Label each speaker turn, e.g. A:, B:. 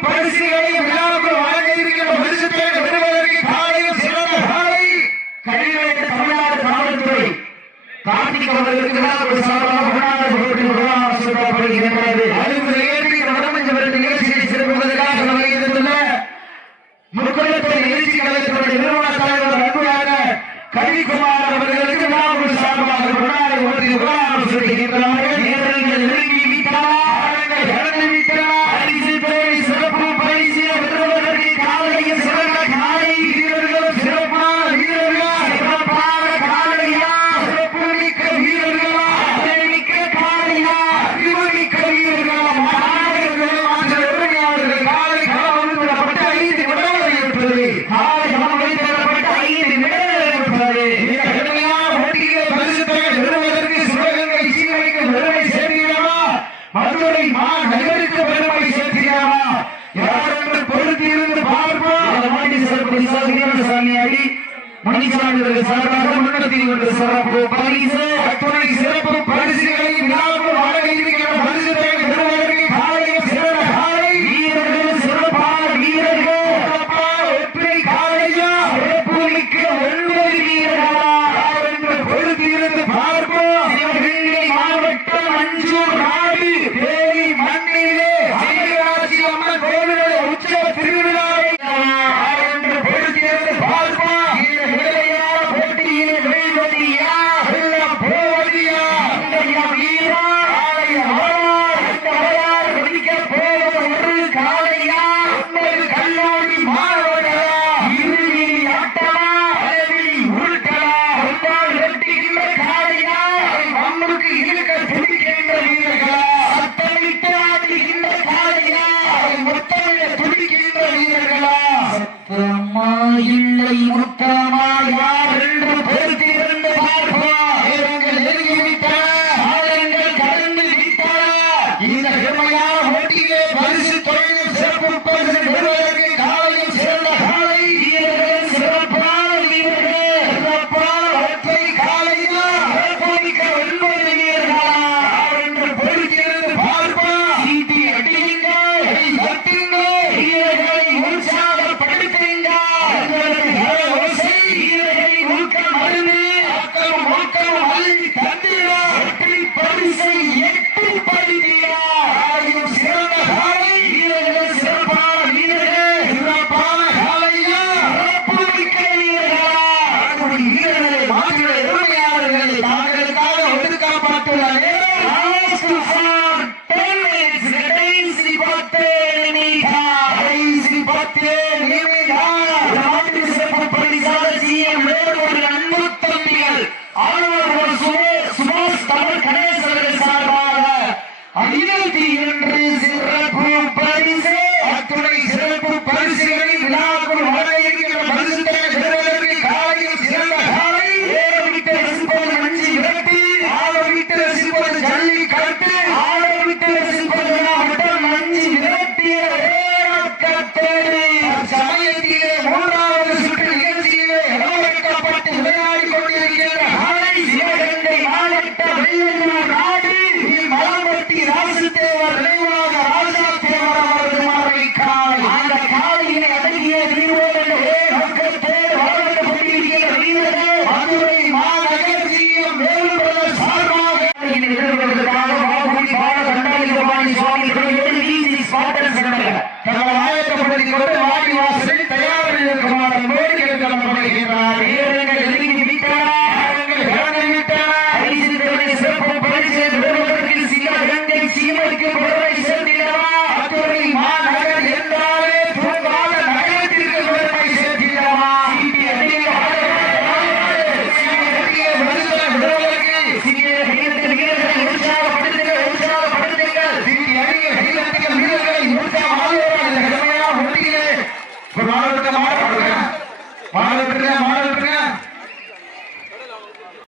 A: பரிசுகளையும் விழாவுக்கு வழங்க இருக்கின்ற பரிசு பேர் பெறுவதற்கு காலையில் சிறந்த காலை.
B: கழிவேற்ற தமிழ்நாடு காவல்துறை. அவர்களுக்கு விழாவுக்கு சார்பாக மணிசாமி சார்பாக முன்னெடுத்து கொண்டு சிறப்பு பரிசு
A: அத்துணை பதவி தந்திரா எப்படி பரிசை எப்படி பதவியா சிறந்த காலை.
B: வீரர்கள் சிறப்பான வீரர்கள்.
A: சிறப்பான காலையா.
B: சிறப்புமிக்க வீரர்களா. வீரர்களை
A: மாற்றுகிற இளமையாளர்களை தாங்களுக்காக
B: வந்து காப்பாற்றுள்ளார்கள் கடைசி பத்தே நீ
A: கடைசி பத்தே நீ Thank you.